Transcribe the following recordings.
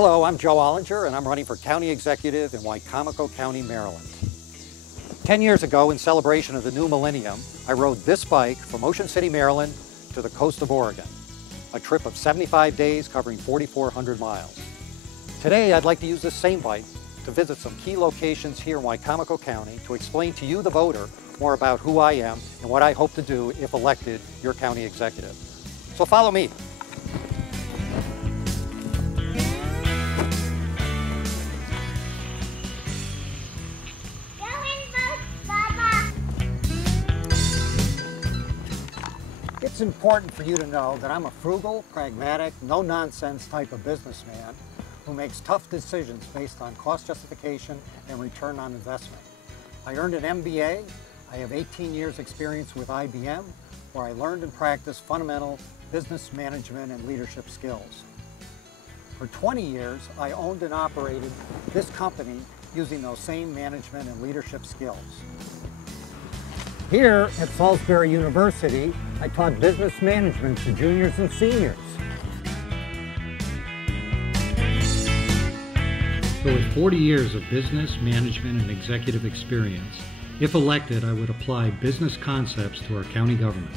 Hello, I'm Joe Ollinger, and I'm running for County Executive in Wicomico County, Maryland. 10 years ago, in celebration of the new millennium, I rode this bike from Ocean City, Maryland to the coast of Oregon, a trip of 75 days covering 4,400 miles. Today, I'd like to use this same bike to visit some key locations here in Wicomico County to explain to you, the voter, more about who I am and what I hope to do if elected your county executive. So follow me. It's important for you to know that I'm a frugal, pragmatic, no-nonsense type of businessman who makes tough decisions based on cost justification and return on investment. I earned an MBA. I have 18 years experience with IBM, where I learned and practiced fundamental business management and leadership skills. For 20 years, I owned and operated this company using those same management and leadership skills. Here at Salisbury University, I taught business management to juniors and seniors. So with 40 years of business, management, and executive experience, if elected, I would apply business concepts to our county government.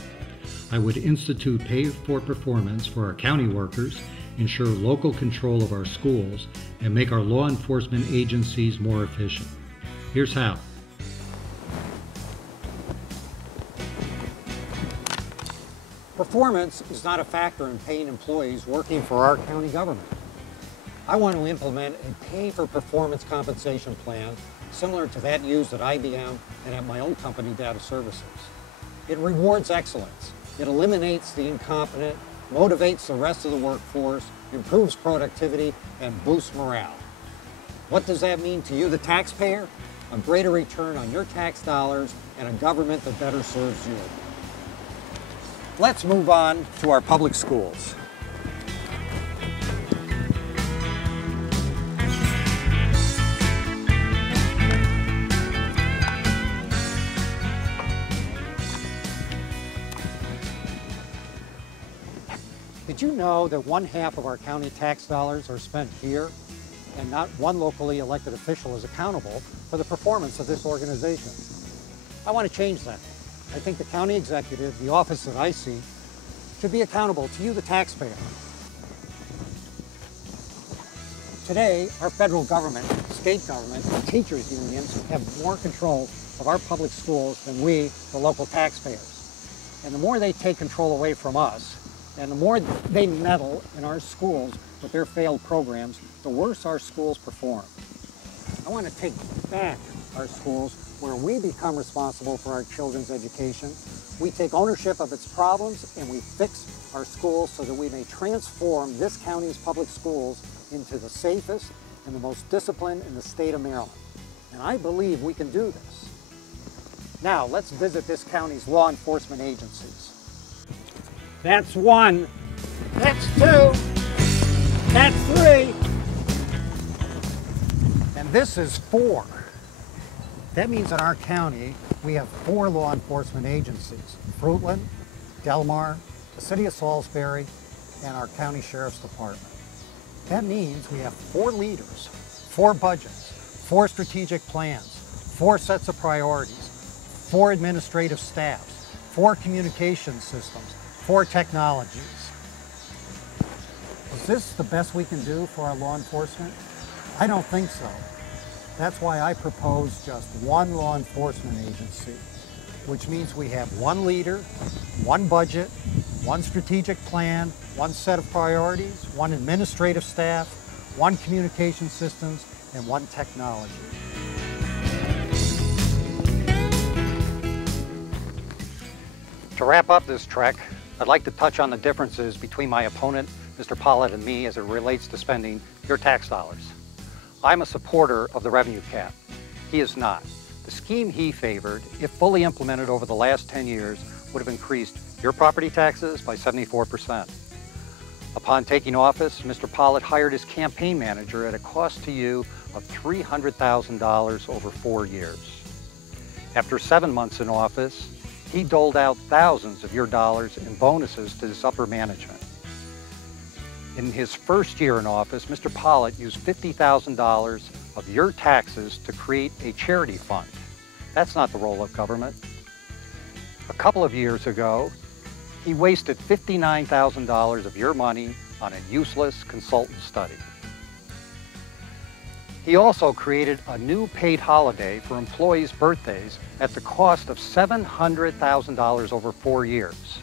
I would institute pay for performance for our county workers, ensure local control of our schools, and make our law enforcement agencies more efficient. Here's how. Performance is not a factor in paying employees working for our county government. I want to implement a pay-for-performance compensation plan similar to that used at IBM and at my own company, Data Services. It rewards excellence. It eliminates the incompetent, motivates the rest of the workforce, improves productivity, and boosts morale. What does that mean to you, the taxpayer? A greater return on your tax dollars and a government that better serves you. Let's move on to our public schools. Did you know that 1/2 of our county tax dollars are spent here, and not one locally elected official is accountable for the performance of this organization? I want to change that. I think the county executive, the office that I see, should be accountable to you, the taxpayer. Today, our federal government, state government, and teachers unions have more control of our public schools than we, the local taxpayers. And the more they take control away from us, and the more they meddle in our schools with their failed programs, the worse our schools perform. I want to take back our schools where we become responsible for our children's education. We take ownership of its problems and we fix our schools so that we may transform this county's public schools into the safest and the most disciplined in the state of Maryland. And I believe we can do this. Now, let's visit this county's law enforcement agencies. That's 1, that's 2, that's 3, and this is 4. That means in our county, we have 4 law enforcement agencies: Fruitland, Delmar, the City of Salisbury, and our County Sheriff's Department. That means we have 4 leaders, 4 budgets, 4 strategic plans, 4 sets of priorities, 4 administrative staffs, 4 communication systems, 4 technologies. Is this the best we can do for our law enforcement? I don't think so. That's why I propose just 1 law enforcement agency, which means we have 1 leader, 1 budget, 1 strategic plan, 1 set of priorities, 1 administrative staff, 1 communication systems, and 1 technology. To wrap up this trek, I'd like to touch on the differences between my opponent, Mr. Pollitt, and me as it relates to spending your tax dollars. I'm a supporter of the revenue cap. He is not. The scheme he favored, if fully implemented over the last 10 years, would have increased your property taxes by 74%. Upon taking office, Mr. Pollitt hired his campaign manager at a cost to you of $300,000 over 4 years. After 7 months in office, he doled out thousands of your dollars in bonuses to his upper management. In his first year in office, Mr. Pollitt used $50,000 of your taxes to create a charity fund. That's not the role of government. A couple of years ago, he wasted $59,000 of your money on a useless consultant study. He also created a new paid holiday for employees' birthdays at the cost of $700,000 over 4 years.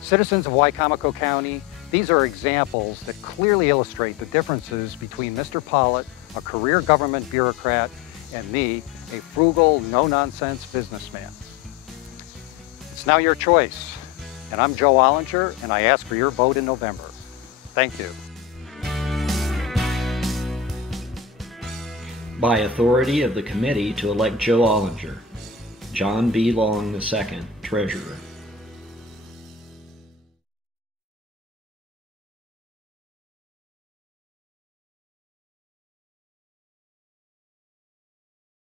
Citizens of Wicomico County, these are examples that clearly illustrate the differences between Mr. Pollitt, a career government bureaucrat, and me, a frugal, no-nonsense businessman. It's now your choice, and I'm Joe Ollinger, and I ask for your vote in November. Thank you. By authority of the committee to elect Joe Ollinger, John B. Long II, Treasurer.